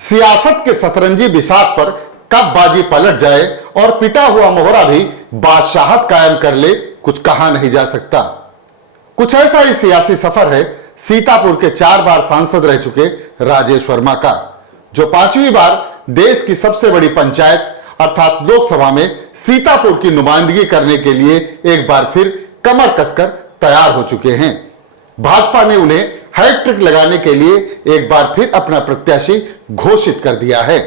सियासत के सतरंजी बिसात पर कब बाजी पलट जाए और पिटा हुआ मोहरा भी बादशाहत कायम कर ले, कुछ कहा नहीं जा सकता। कुछ ऐसा ही सियासी सफर है सीतापुर के 4 बार सांसद रह चुके राजेश वर्मा का, जो 5वीं बार देश की सबसे बड़ी पंचायत अर्थात लोकसभा में सीतापुर की नुमाइंदगी करने के लिए एक बार फिर कमर कसकर तैयार हो चुके हैं। भाजपा ने उन्हें हैट्रिक लगाने के लिए एक बार फिर अपना प्रत्याशी घोषित कर दिया है।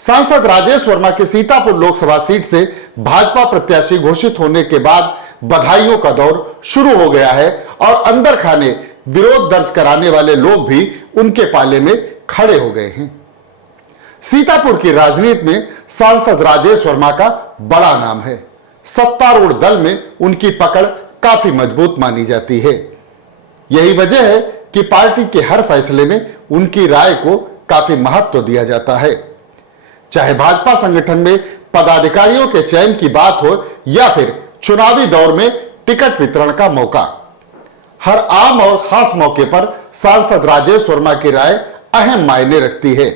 सांसद राजेश वर्मा के सीतापुर लोकसभा सीट से भाजपा प्रत्याशी घोषित होने के बाद बधाइयों का दौर शुरू हो गया है और अंदर खाने विरोध दर्ज कराने वाले लोग भी उनके पाले में खड़े हो गए हैं। सीतापुर की राजनीति में सांसद राजेश वर्मा का बड़ा नाम है। सत्तारूढ़ दल में उनकी पकड़ काफी मजबूत मानी जाती है। यही वजह है कि पार्टी के हर फैसले में उनकी राय को काफी महत्व दिया जाता है। चाहे भाजपा संगठन में पदाधिकारियों के चयन की बात हो या फिर चुनावी दौर में टिकट वितरण का मौका, हर आम और खास मौके पर सांसद राजेश वर्मा की राय अहम मायने रखती है।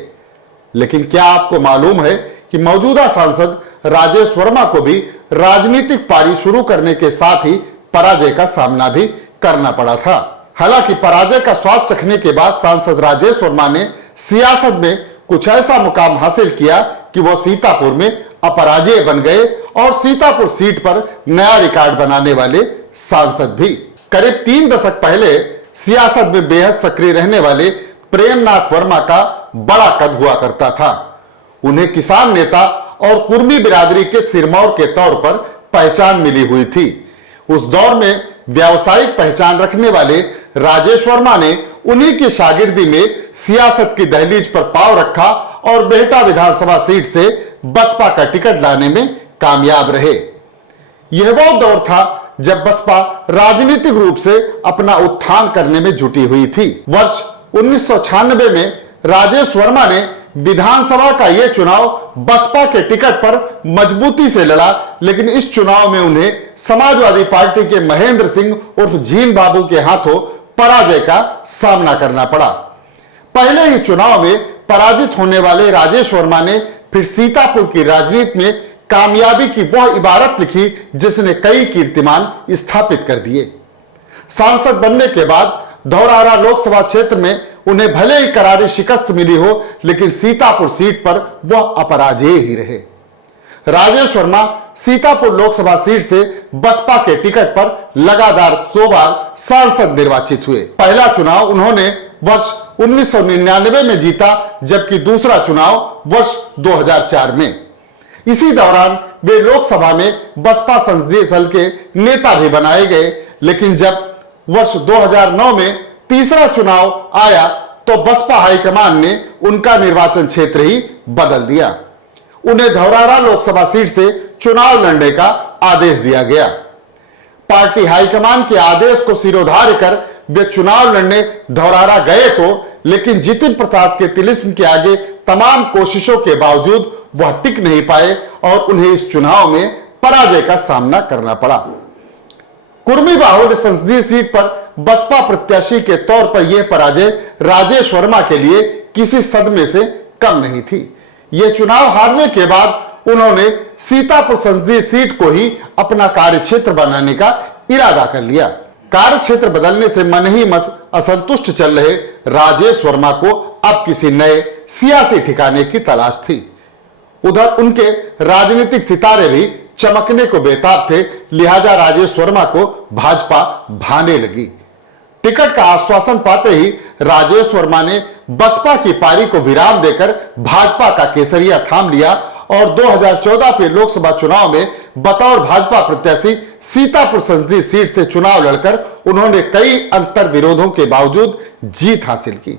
लेकिन क्या आपको मालूम है कि मौजूदा सांसद राजेश वर्मा को भी राजनीतिक पारी शुरू करने के साथ ही पराजय का सामना भी करना पड़ा था। हालांकि पराजय का स्वाद चखने के बाद सांसद राजेश वर्मा ने सियासत में कुछ ऐसा मुकाम हासिल किया कि वो सीतापुर में अपराजय बन गए और सीतापुर सीट पर नया रिकॉर्ड बनाने वाले सांसद भी। करीब 3 दशक पहले सियासत में बेहद सक्रिय रहने वाले प्रेमनाथ वर्मा का बड़ा कद हुआ करता था। उन्हें किसान नेता और कुर्मी बिरादरी के सिरमौर के तौर पर पहचान मिली हुई थी। उस दौर में व्यावसायिक पहचान रखने वाले राजेश वर्मा ने उन्हीं की शागिर्दी में सियासत की दहलीज पर पांव रखा और बेहटा विधानसभा सीट से बसपा का टिकट लाने में कामयाब रहे। यह वो दौर था जब बसपा राजनीतिक रूप से अपना उत्थान करने में जुटी हुई थी। वर्ष 1996 में राजेश वर्मा ने विधानसभा का यह चुनाव बसपा के टिकट पर मजबूती से लड़ा, लेकिन इस चुनाव में उन्हें समाजवादी पार्टी के महेंद्र सिंह उर्फ झीन बाबू के हाथों पराजय का सामना करना पड़ा। पहले ही चुनाव में पराजित होने वाले राजेश वर्मा ने फिर सीतापुर की राजनीति में कामयाबी की वह इबारत लिखी जिसने कई कीर्तिमान स्थापित कर दिए। सांसद बनने के बाद धौरहरा लोकसभा क्षेत्र में उन्हें भले ही करारी शिकस्त मिली हो, लेकिन सीतापुर सीट पर वह अपराजय ही रहे। राजेश वर्मा सीतापुर लोकसभा सीट से बसपा के टिकट पर लगातार 100 बार सांसद निर्वाचित हुए। पहला चुनाव उन्होंने वर्ष 1999 में जीता, जबकि दूसरा चुनाव वर्ष 2004 में। इसी दौरान वे लोकसभा में बसपा संसदीय दल के नेता भी बनाए गए, लेकिन जब वर्ष 2009 में तीसरा चुनाव आया तो बसपा हाईकमान ने उनका निर्वाचन क्षेत्र ही बदल दिया। उन्हें धौरहरा लोकसभा सीट से चुनाव लड़ने का आदेश दिया गया। पार्टी हाईकमान के आदेश को सिरोधार्य कर वे चुनाव लड़ने धौरहरा गए तो, लेकिन जितिन प्रताप के तिलिस्म के आगे तमाम कोशिशों के बावजूद वह टिक नहीं पाए और उन्हें इस चुनाव में पराजय का सामना करना पड़ा। कुर्मी बाहुल्य संसदीय सीट पर बसपा प्रत्याशी के तौर पर यह पराजय राजेश वर्मा के लिए किसी सदमे से कम नहीं थी। यह चुनाव हारने के बाद उन्होंने सीतापुर संसदीय सीट को ही अपना कार्यक्षेत्र बनाने का इरादा कर लिया। कार्यक्षेत्र बदलने से मन ही मन असंतुष्ट चल रहे राजेश वर्मा को अब किसी नए सियासी ठिकाने की तलाश थी। उधर उनके राजनीतिक सितारे भी चमकने को बेताब थे, लिहाजा राजेश वर्मा को भाजपा भाने लगी। टिकट का आश्वासन पाते ही राजेश वर्मा ने बसपा की पारी को विराम देकर भाजपा का केसरिया थाम लिया और 2014 के लोकसभा चुनाव में बतौर भाजपा प्रत्याशी सीतापुर संसदीय सीट से चुनाव लड़कर उन्होंने कई अंतर विरोधों के बावजूद जीत हासिल की।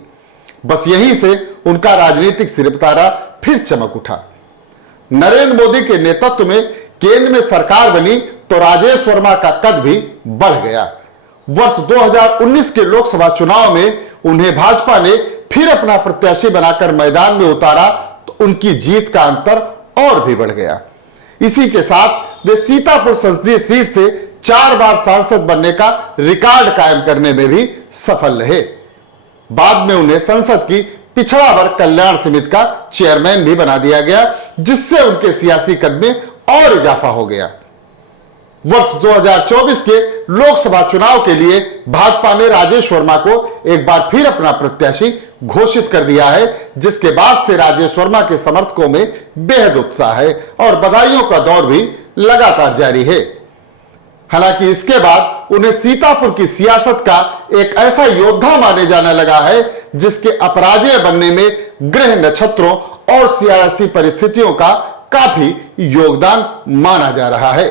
बस यहीं से उनका राजनीतिक सिरतारा फिर चमक उठा। नरेंद्र मोदी के नेतृत्व में केंद्र में सरकार बनी तो राजेश वर्मा का कद भी बढ़ गया। वर्ष 2019 के लोकसभा चुनाव में उन्हें भाजपा ने फिर अपना प्रत्याशी बनाकर मैदान में उतारा तो उनकी जीत का अंतर और भी बढ़ गया। इसी के साथ वे सीतापुर संसदीय सीट से 4 बार सांसद बनने का रिकॉर्ड कायम करने में भी सफल रहे। बाद में उन्हें संसद की पिछड़ा वर्ग कल्याण समिति का चेयरमैन भी बना दिया गया, जिससे उनके सियासी कद में और इजाफा हो गया। वर्ष 2024 के लोकसभा चुनाव के लिए भाजपा ने राजेश वर्मा को एक बार फिर अपना प्रत्याशी घोषित कर दिया है, जिसके बाद से राजेश वर्मा के समर्थकों में बेहद उत्साह है और बधाइयों का दौर भी लगातार जारी है। हालांकि इसके बाद उन्हें सीतापुर की सियासत का एक ऐसा योद्धा माने जाने लगा है जिसके अपराजय बनने में ग्रह नक्षत्रों और सियासी परिस्थितियों का काफी योगदान माना जा रहा है।